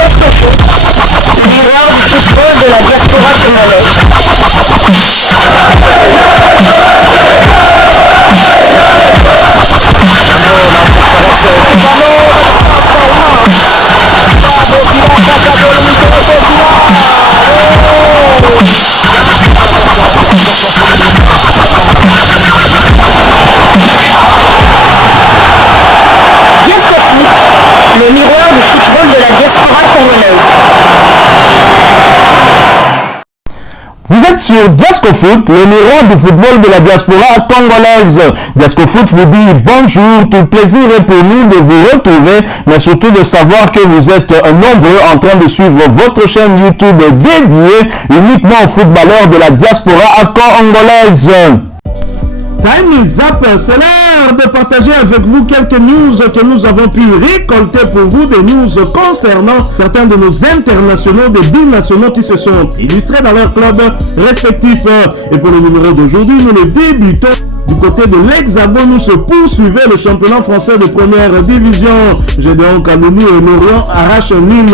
Diascofoot, miroir du football de la diaspora congolaise. Le miroir du football de la diaspora congolaise. Vous êtes sur Diascofoot, le miroir du football de la diaspora congolaise. Diascofoot vous dit bonjour, tout plaisir est pour nous de vous retrouver, mais surtout de savoir que vous êtes nombreux en train de suivre votre chaîne YouTube dédiée uniquement aux footballeurs de la diaspora congolaise. Time is up, c'est l'heure de partager avec vous quelques news que nous avons pu récolter pour vous, des news concernant certains de nos internationaux, des binationaux qui se sont illustrés dans leurs clubs respectifs. Et pour le numéro d'aujourd'hui, nous le débutons du côté de l'Hexagone, où se poursuivait le championnat français de première division. Gédéon Kaloulou et Lorient arrachent un nul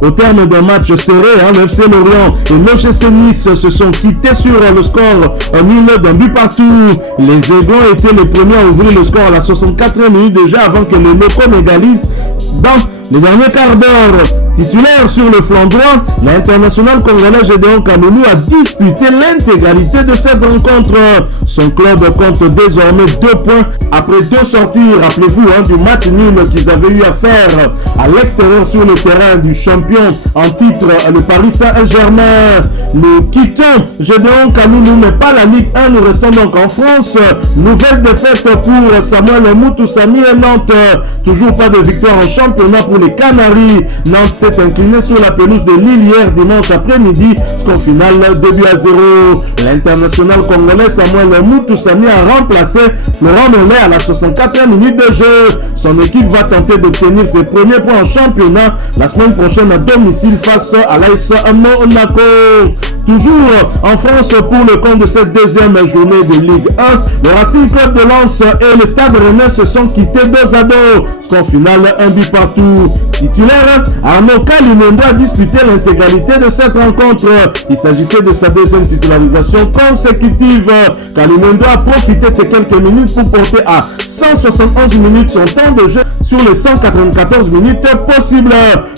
au terme d'un match serré. Le FC Lorient et l'OGC Nice se sont quittés sur le score nul d'un but partout. Les Aiglons étaient les premiers à ouvrir le score à la 64e minute déjà avant que les locaux n'égalisent dans les derniers quarts d'heure. Titulaire sur le flanc droit, l'international congolais Gédéon Kaloulou a disputé l'intégralité de cette rencontre. Son club compte désormais 2 points après 2 sorties, rappelez-vous, du match nul qu'ils avaient eu à faire à l'extérieur sur le terrain du champion en titre, le Paris Saint-Germain. Nous quittons Gédéon Kaloulou, mais pas la Ligue 1, nous restons donc en France. Nouvelle défaite pour Samuel Moutoussamy et Nantes. Toujours pas de victoire en championnat pour les Canaries. Nantes s'est incliné sur la pelouse de Lille hier dimanche après-midi, score final 2-0. L'international congolais Samuel Moutoussamy a remplacé Florent Mollet à la 64e minute de jeu. Son équipe va tenter d'obtenir ses premiers points en championnat la semaine prochaine à domicile face à l'AS Monaco. Toujours en France pour le compte de cette deuxième journée de Ligue 1, le Racing Club de Lens et le Stade Rennais se sont quittés 2-2. Score final 1 but partout. Titulaire, Arnaud Kalimundo a disputé l'intégralité de cette rencontre. Il s'agissait de sa deuxième titularisation consécutive. Kalimundo a profité de ces quelques minutes pour porter à 171 minutes son temps de jeu sur les 194 minutes possibles.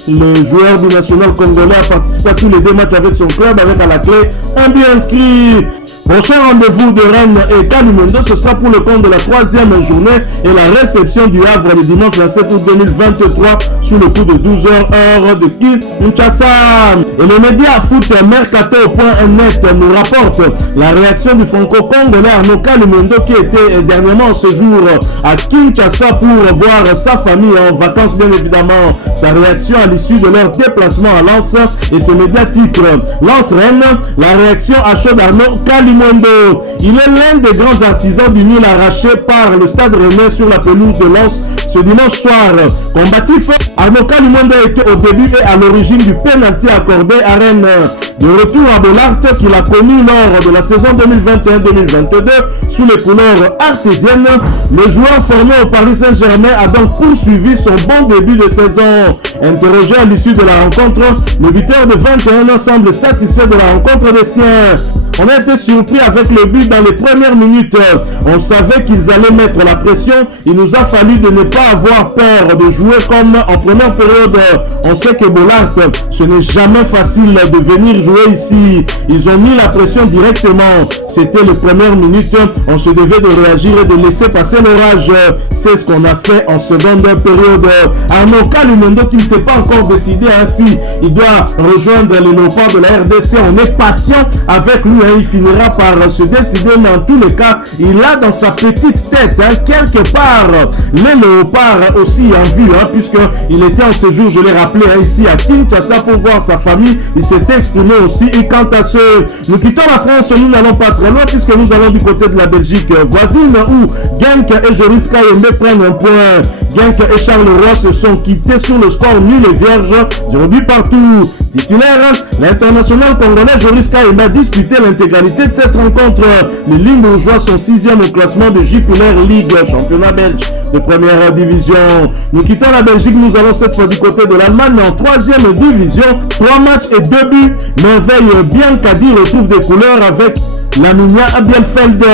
Le joueur du national congolais a participé à tous les 2 matchs avec son club avec à la clé un but inscrit. Prochain rendez-vous de Rennes et Kalimundo, ce sera pour le compte de la 3e journée et la réception du Havre le dimanche 27 août 2023 sous le coup de 12h heure de Kinshasa. Et le média foot Mercato.net nous rapporte la réaction du franco-congolais Arnaud Kalimundo qui était dernièrement ce jour à Kinshasa pour voir sa famille en vacances bien évidemment. Sa réaction à l'issue de leur déplacement à Lens, et ce média titre Lens-Rennes, la réaction à chaud d'Arnaud Kalimundo. Il est l'un des grands artisans du nul arraché par le Stade Rennais sur la pelouse de Lens ce dimanche soir. Combatif, Arnaud Kalimundo était au début et à l'origine du pénalty accordé à Rennes. De retour à Bollard qu'il a connu lors de la saison 2021-2022 sous les couleurs artésiennes, le joueur formé au Paris Saint-Germain a donc poursuivi son bon début de saison. Interrogé à l'issue de la rencontre, le buteur de 21 ans semble satisfait de la rencontre des siens. On a été surpris avec le but dans les premières minutes. On savait qu'ils allaient mettre la pression. Il nous a fallu de ne pas avoir peur de jouer comme en première période. On sait que Bollard, ce n'est jamais facile de venir jouer ici. Ils ont mis la pression directement. C'était les premières minutes. On se devait de réagir et de laisser passer l'orage. C'est ce qu'on a fait en seconde période. Arnaud Kalimundo qui ne s'est pas encore décidé ainsi. Il doit rejoindre les léopards de la RDC. On est patient avec lui. Il finira par se décider, mais en tous les cas, il a dans sa petite tête, quelque part, les léopards aussi en vue, puisqu'il était en séjour, je l'ai rappelé, ici à Kinshasa pour voir sa famille. Il s'est exprimé aussi. Et quant à ce, nous quittons la France, nous n'allons pas très loin, puisque nous allons du côté de la Belgique voisine, où Genk et Joris Kayembe prennent un point. Genk et Charleroi se sont quittés sur le score nul et vierge, 0 but partout. Titulaire, l'international congolais Joris Kaïma a disputé l'intégralité de cette rencontre. Les Limbourgeois sont 6e au classement de Jupiler League, championnat belge de première division. Nous quittons la Belgique, nous allons cette fois du côté de l'Allemagne en 3e division. 3 matchs et 2 buts. Merveille Biancadi retrouve des couleurs avec Laminia Bielefeld.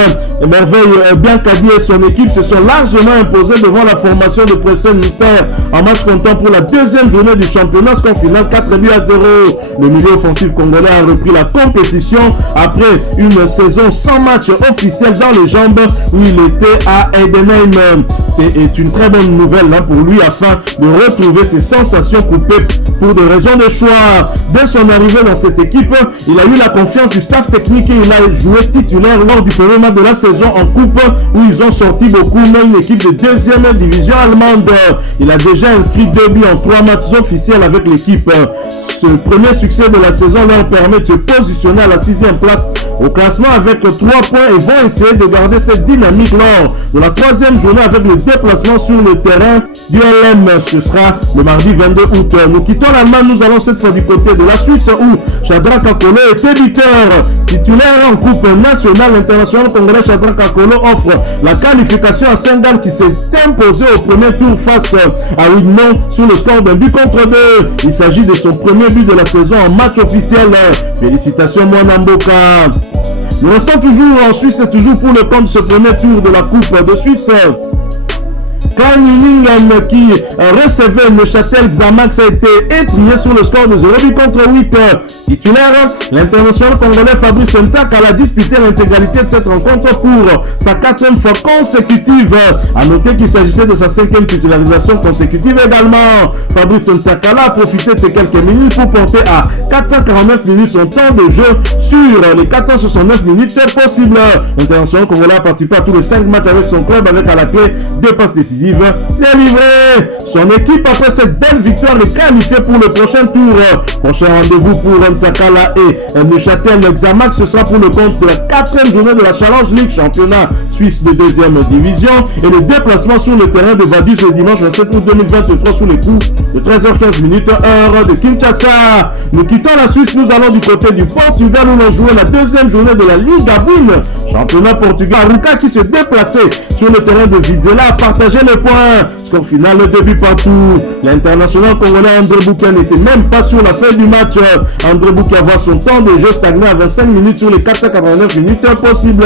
Merveille Biancadi et son équipe se sont largement imposés devant la formation de Preston Mystère en match comptant pour la deuxième journée du championnat, score final 4 buts à 0. Le milieu offensif congolais a repris la compétition après une saison sans match officiel dans les jambes où il était à Heidenheim. C'est une très bonne nouvelle pour lui afin de retrouver ses sensations coupées pour des raisons de choix. Dès son arrivée dans cette équipe, il a eu la confiance du staff technique et il a joué titulaire lors du premier match de la saison en coupe où ils ont sorti beaucoup, mais une équipe de 2e division allemande. Il a déjà inscrit 2 buts en 3 matchs officiels avec l'équipe. Ce premier succès de la saison leur permet de se positionner à la 6e place au classement avec 3 points et vont essayer de garder cette dynamique lors de la 3e journée avec le déplacement sur le terrain du LM. Ce sera le mardi 22 août. Nous quittons l'Allemagne, nous allons cette fois du côté de la Suisse où Shadrack Akolo était buteur. Titulaire en coupe nationale, international congolais Shadrack Akolo offre la qualification à Saint-Gall qui s'est imposé au premier tour face à Wignon sur le score d'un but contre 2. Il s'agit de son premier but de la saison en match officiel. Félicitations Mwana Mboka. Nous restons toujours en Suisse et toujours pour le compte de ce premier tour de la Coupe de Suisse. Klein qui recevait Neuchâtel Xamax a été étrié sur le score de 0 but contre 8. Titulaire, l'international congolais Fabrice Ntak a disputé l'intégralité de cette rencontre pour sa 4e fois consécutive. A noter qu'il s'agissait de sa 5e titularisation consécutive également. Fabrice Ntak a profité de ces quelques minutes pour porter à 449 minutes son temps de jeu sur les 469 minutes possibles. L'international congolais a participé à tous les 5 matchs avec son club avec à la clé 2 passes décisives délivrées. Son équipe après cette belle victoire est qualifiée pour le prochain tour. Prochain rendez-vous pour Ntsakala et Neuchâtel Xamax, ce sera pour le compte de la 4e journée de la Challenge League, championnat suisse de 2e division, et le déplacement sur le terrain de Vaduz le dimanche 27 août 2023 sous les coups de 13h15 heure de Kinshasa. Nous quittons la Suisse, nous allons du côté du Portugal où l'on jouait la 2e journée de la Liga Boone, championnat portugais. Aruka qui se déplaçait sur le terrain de Vidzela a partagé les points. Score final, le début partout. L'international congolais André Bouquet n'était même pas sur la feuille du match. André Bouquet voit son temps de jeu stagner à 25 minutes sur les 489 minutes possibles.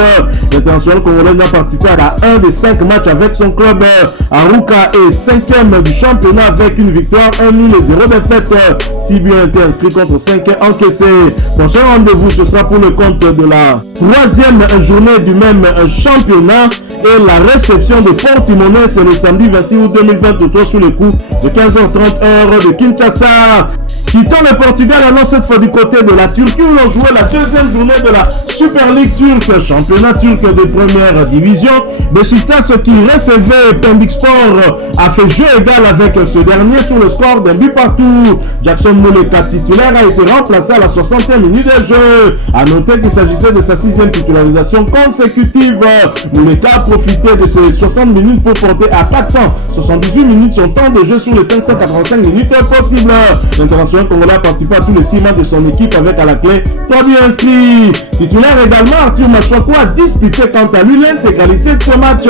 L'international congolais n'a participé à un des 5 matchs avec son club. Aruka est 5e du championnat avec une victoire, 1 nul et 0 défaite. 6 buts ont été inscrits contre 5 encaissés. Prochain rendez-vous, ce sera pour le compte de la 3e journée du même championnat. Et la réception de Portimonense, c'est le samedi 26 août 2023 sous le coup de 15h30 heure de Kinshasa. Quittons le Portugal, allons cette fois du côté de la Turquie où l'on jouait la 2e journée de la Super League turque, championnat turc de première division. Beşiktaş qui recevait Pendikspor a fait jeu égal avec ce dernier sur le score d'un but partout. Jackson Muleka, titulaire, a été remplacé à la 60e minute de jeu. A noter qu'il s'agissait de sa 6e titularisation consécutive. Muleka a profité de ses 60 minutes pour porter à 478 minutes son temps de jeu sur les 585 minutes possibles. L'international congolais a participé à tous les 6 matchs de son équipe avec à la clé 3 buts inscrits. Titulaire également, Arthur Machouakou a disputé quant à lui l'intégralité de ce match,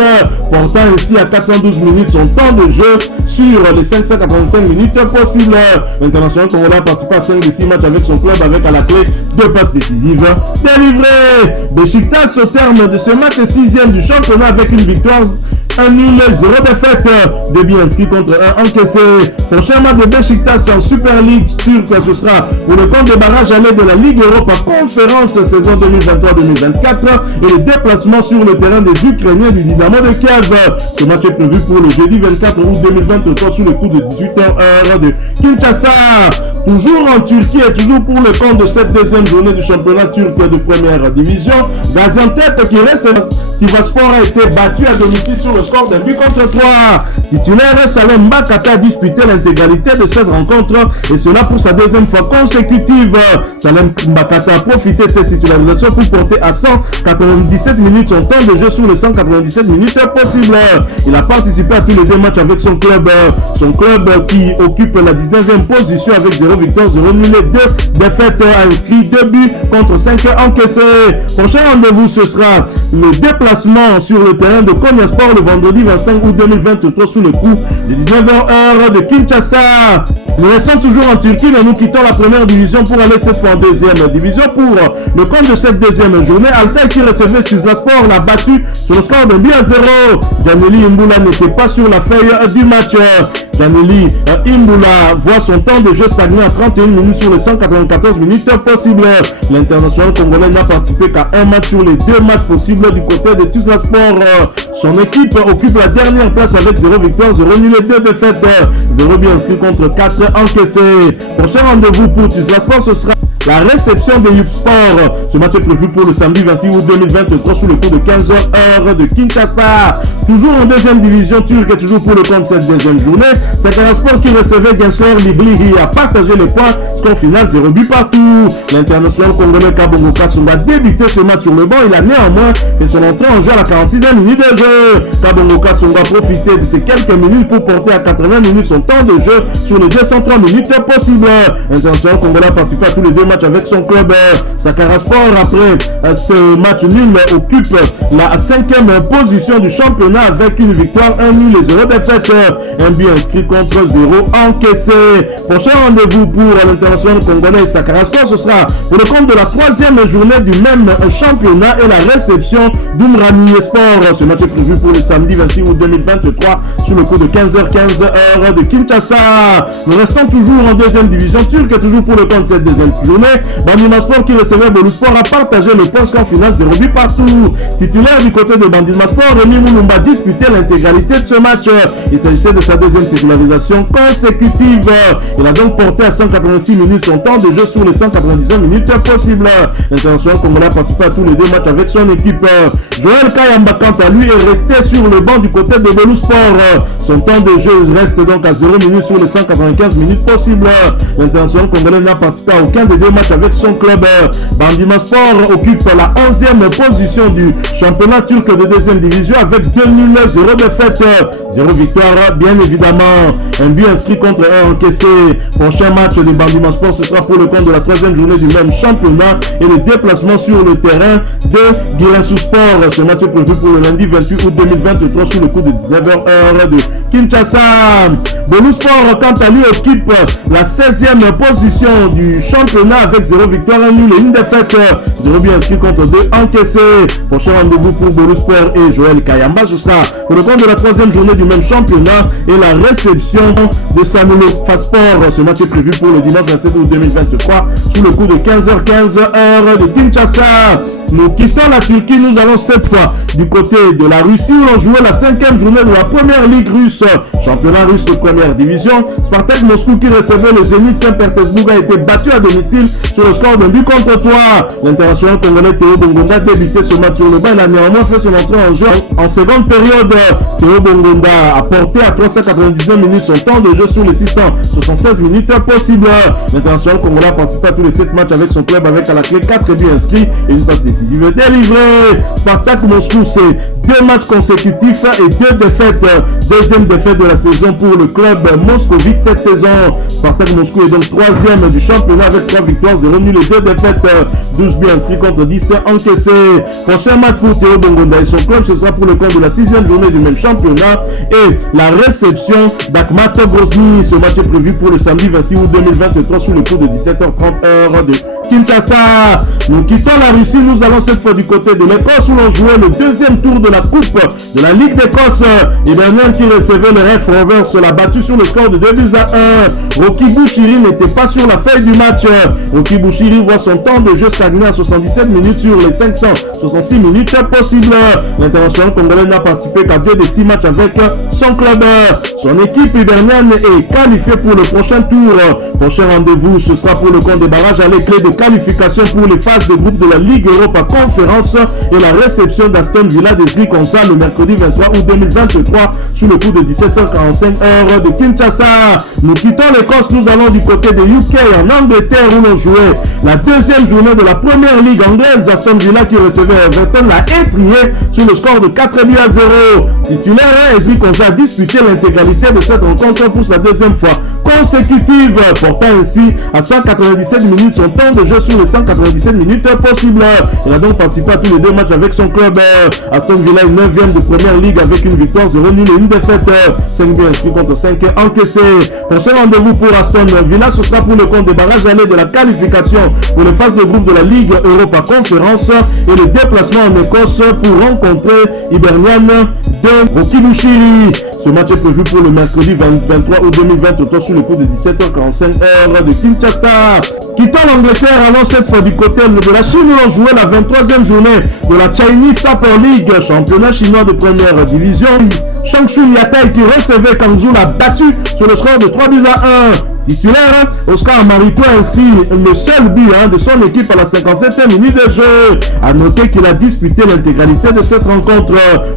portant ainsi à 412 minutes son temps de jeu sur les 585 minutes possibles. L'international congolais a participé à 5 des 6 matchs avec son club avec à la clé 2 passes décisives délivrées. Beşiktaş au terme de ce match est 6e du championnat avec une victoire, 1 nul, 0 défaite, 2 buts inscrits contre 1 encaissé. Prochain match de Beşiktaş en Super League turque, ce sera pour le compte des barrages allés de la Ligue Europa Conférence saison 2023-2024 et le déplacement sur le terrain des Ukrainiens du Dynamo de Kiev. Ce match est prévu pour le jeudi 24 août 2023 sous le coup de 18h heure de Kinshasa. Toujours en Turquie et toujours pour le compte de cette deuxième journée du championnat turc de première division, Gaziantep qui reste Sivasspor a été battu à domicile sur le score d'un but contre 3. Titulaire, Salem Bakata a disputé l'intégralité de cette rencontre et cela pour sa deuxième fois consécutive. Salem Bakata a profité de cette titularisation pour porter à 197 minutes son temps de jeu sur les 197 minutes possibles. Il a participé à tous les deux matchs avec son club qui occupe la 19e position avec 0 victoire, 0 nul et 2 défaites, a inscrit 2 buts contre 5 encaissés. Prochain rendez-vous, ce sera le déplacement sur le terrain de Konyaspor le vendredi 25 août 2023 sous le coup de 19h de Kinshasa. Nous restons toujours en Turquie, mais nous quittons la première division pour aller cette fois en deuxième division. Pour le compte de cette deuxième journée, Altay qui recevait Tuzlaspor l'a battu sur le score d'un but à 0. Janeli Imbula n'était pas sur la feuille du match. Janeli Imbula voit son temps de jeu stagner à 31 minutes sur les 194 minutes possibles. L'international congolais n'a participé qu'à un match sur les 2 matchs possibles du côté de Tuzlaspor. Son équipe occupe la dernière place avec 0 victoire, 0 nul et 2 défaites. 0 but inscrit contre 4 encaissés. Prochain rendez-vous pour Tuzlaspor, ce sera la réception de Yupspor. Ce match est prévu pour le samedi 26 août 2023 sous le coup de 15h heure de Kinshasa. Toujours en deuxième division turque et toujours pour le compte de cette deuxième journée, Sakaryaspor qui recevait Gençler Liblihi a partagé les points, score final 0 but partout. L'international congolais Kabongo Kasonga a débuté ce match sur le banc. Il a néanmoins fait son entrée en jeu à la 46e minute de jeu. Kabongo Kasonga a profité de ces quelques minutes pour porter à 80 minutes son temps de jeu sur les 203 minutes possibles. L'international congolais a participé à tous les 2 matchs avec son club. Sakaryaspor, après ce match nul, occupe la 5e position du championnat avec une victoire, 1 nul et 0 défaite. Un but inscrit contre 0 encaissé. Prochain rendez-vous pour l'international congolais Sakaryaspor, ce sera pour le compte de la 3e journée du même championnat et la réception d'Umrani Sport. Ce match est prévu pour le samedi 26 août 2023 sur le coup de 15h15 heure de Kinshasa. Nous restons toujours en deuxième division turque et toujours pour le compte de cette deuxième journée. Bandimaspor qui recevait Boluspor a partagé le point score final 0 but partout. Titulaire du côté de Bandimaspor, Rémi Moulumba a disputé l'intégralité de ce match. Il s'agissait de sa deuxième titularisation consécutive. Il a donc porté à 186 minutes son temps de jeu sur les 199 minutes possibles. L'international congolais a participé à tous les 2 matchs avec son équipe. Joël Kayamba, quant à lui, est resté sur le banc du côté de Boluspor. Son temps de jeu reste donc à 0 minutes sur les 195 minutes possibles. L'international congolais n'a participé à aucun des 2 matchs avec son club. Bandimaspor occupe la 11e position du championnat turc de deuxième division avec 2 nuls, 0 défaite, 0 victoire bien évidemment. Un but inscrit contre 1 encaissé. Prochain match de Bandimaspor, ce sera pour le compte de la 3e journée du même championnat et le déplacement sur le terrain de Giresunspor. Ce match est prévu pour le lundi 28 août 2023 sous le coup de 19h heure de Kinshasa. Boluspor, quant à lui, occupe la 16e position du championnat avec 0 victoire, 1 nul et 1 défaite. 0 but inscrit contre 2 encaissés. Prochain rendez-vous pour Boluspor et Joël Kayamba, ce sera pour le compte de la 3e journée du même championnat et la réception de Samuel Faspor. Ce match est prévu pour le dimanche 27 août 2023 sous le coup de 15h15 heure de Kinshasa. Nous quittons la Turquie, nous allons cette fois du côté de la Russie où on jouait la 5e journée de la première ligue russe, championnat russe de première division. Spartak Moscou qui recevait le Zénith Saint-Pétersbourg a été battu à domicile sur le score d'un but contre 3. L'international congolais Théo Bongonda a débuté ce match sur le banc. Il a néanmoins fait son entrée en jeu en seconde période. Théo Bongonda a porté à 399 minutes son temps de jeu sur les 676 minutes possibles. L'international congolais a participé à tous les 7 matchs avec son club avec à la clé 4 buts inscrits et une passe décisive délivrée. Spartak Moscou, c'est 2 matchs consécutifs et 2 défaites. Deuxième défaite de la saison pour le club moscovite cette saison. Spartak Moscou est donc 3e du championnat avec 3 victoires, 0 nul et 2 défaites. 12 buts inscrits contre 10 encaissés. Prochain match pour Théo Bongonda et son club, ce sera pour le compte de la 6e journée du même championnat et la réception d'Akhmat Grozny. Ce match est prévu pour le samedi 26 août 2023 sous le coup de 17h30 heure de Kinshasa. Nous quittons la Russie, nous allons cette fois du côté de l'Écosse où l'on jouait le 2e tour de la coupe de la Ligue d'Écosse. Hibernian qui recevait recevait le Ref Rovers, l'a battu sur le score de 2-1. Rocky Bouchiri n'était pas sur la feuille du match. Rocky Bouchiri voit son temps de jeu stagner à 77 minutes sur les 566 minutes possibles. L'international congolais n'a participé qu'à 2 des 6 matchs avec son club. Son équipe hibernienne est qualifiée pour le prochain tour. Prochain rendez-vous, ce sera pour le compte des barrages à les clés de qualification pour les phases de groupe de la Ligue Europa Conférence et la réception d'Aston Villa des Sri Konsa le mercredi 23 août 2023 sous le coup de 17h45 heure de Kinshasa. Nous quittons l'Écosse, nous allons du côté de UK en Angleterre où l'on jouait la deuxième journée de la première ligue anglaise. Aston Villa qui recevait Everton l'a étrié sur le score de 4-0. Titulaire, Sri Konsa a disputé l'intégralité de cette rencontre pour sa deuxième fois consécutive, portant ainsi à 197 minutes son temps de jeu sur les 197 minutes possibles. Il a donc participé à tous les 2 matchs avec son club. Aston Villa est 9e de première ligue avec une victoire, 0 nul et une défaite. 5 buts inscrits contre 5 encaissés. Prochain rendez-vous pour Aston Villa, ce sera pour le compte des barrages allés de la qualification pour les phases de groupe de la Ligue Europa Conférence et le déplacement en Écosse pour rencontrer Hibernian de Rocky Bouchiri. Ce match est prévu pour le mercredi 23 août 2023 sur le coup de 17h45 heure de Kinshasa. Quittant l'Angleterre, allons cette fois du côté de la Chine où l'on jouait la 23e journée de la Chinese Super League, championnat chinois de première division. Changshu Yatai qui recevait Kangzhou l'a battu sur le score de 3-1. Titulaire, Oscar Marito a inscrit le seul but de son équipe à la 57e minute de jeu. A noter qu'il a disputé l'intégralité de cette rencontre,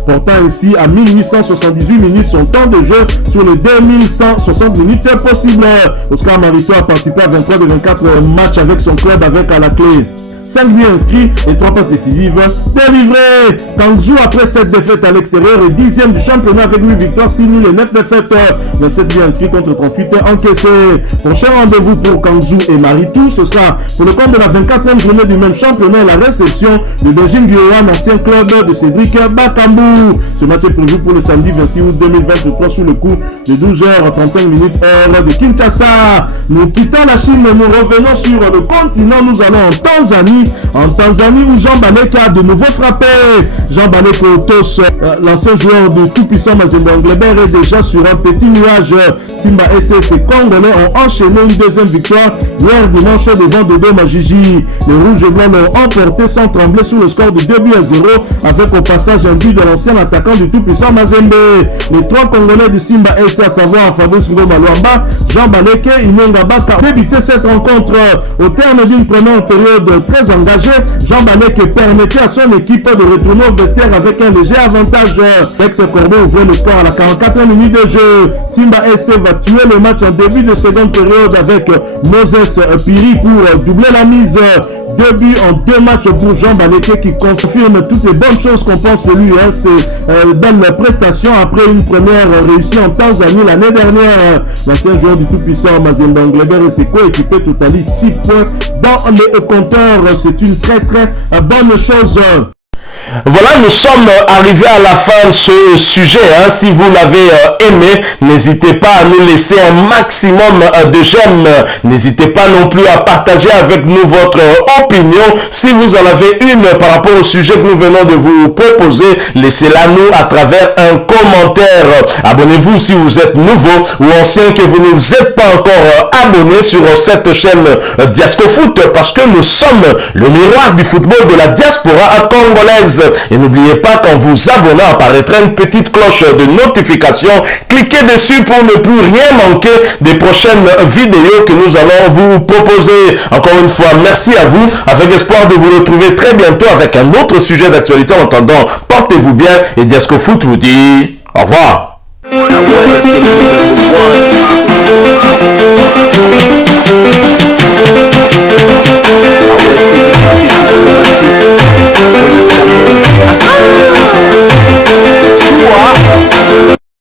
portant ainsi à 1878 minutes son temps de jeu sur les 2160 minutes possibles. Oscar Marito a participé à 23 de 24 matchs avec son club avec à la clé 5 buts inscrits et 3 passes décisives délivrées. Kangzhou, après cette défaite à l'extérieur, est 10e du championnat avec 8 victoires, 6 nuls et 9 défaites. 27 buts inscrits contre 38 encaissés. Prochain rendez-vous pour Kangzhou et Maritou, ce sera pour le compte de la 24e journée du même championnat, la réception de Beijing Guoan, ancien club de Cédric Bakambu. Ce match est prévu pour le samedi 26 août 2023 sous le coup de 12h35 minutes heure de Kinshasa. Nous quittons la Chine, nous revenons sur le continent, nous allons en Tanzanie. En Tanzanie où Jean Balek a de nouveau frappé. Jean Balek Otos, l'ancien joueur du tout-puissant Mazembe Anglebert, est déjà sur un petit nuage. Simba SC et ses Congolais ont enchaîné une deuxième victoire hier dimanche devant Dodo Majiji. Les Rouges et Blancs l'ont emporté sans trembler sur le score de 2-0 avec au passage un but de l'ancien attaquant du tout-puissant Mazembe. Les 3 Congolais du Simba SC, à savoir Fabrice Ngoma Luamba, Jean Balek et Inonga Baka, ont débuté cette rencontre au terme d'une première période très engagée. Jean Balek permettait à son équipe de retourner au vestiaire avec un léger avantage. Ex-Corbeau ouvrait le score à la 44e minute de jeu. Simba SC va tuer le match en début de seconde période avec Moses Piri pour doubler la mise. 2 buts en 2 matchs pour Jean Balek qui confirme toutes les bonnes choses qu'on pense de lui. C'est belle prestation après une première réussie en Tanzanie l'année dernière. L'ancien joueur du tout-puissant Mazembe Anglebert et ses coéquipiers totalisent 6 points dans les compteurs. C'est une très bonne chose. Voilà, nous sommes arrivés à la fin de ce sujet. Si vous l'avez aimé, n'hésitez pas à nous laisser un maximum de j'aime. N'hésitez pas non plus à partager avec nous votre opinion. Si vous en avez une par rapport au sujet que nous venons de vous proposer, laissez-la nous à travers un commentaire. Abonnez-vous si vous êtes nouveau ou ancien que vous ne vous êtes pas encore abonné sur cette chaîne Diasco Foot, parce que nous sommes le miroir du football de la diaspora congolaise. Et n'oubliez pas qu'en vous abonnant apparaîtra une petite cloche de notification. Cliquez dessus pour ne plus rien manquer des prochaines vidéos que nous allons vous proposer. Encore une fois, merci à vous, avec espoir de vous retrouver très bientôt avec un autre sujet d'actualité. En attendant, portez-vous bien et Diasco Foot vous dit au revoir.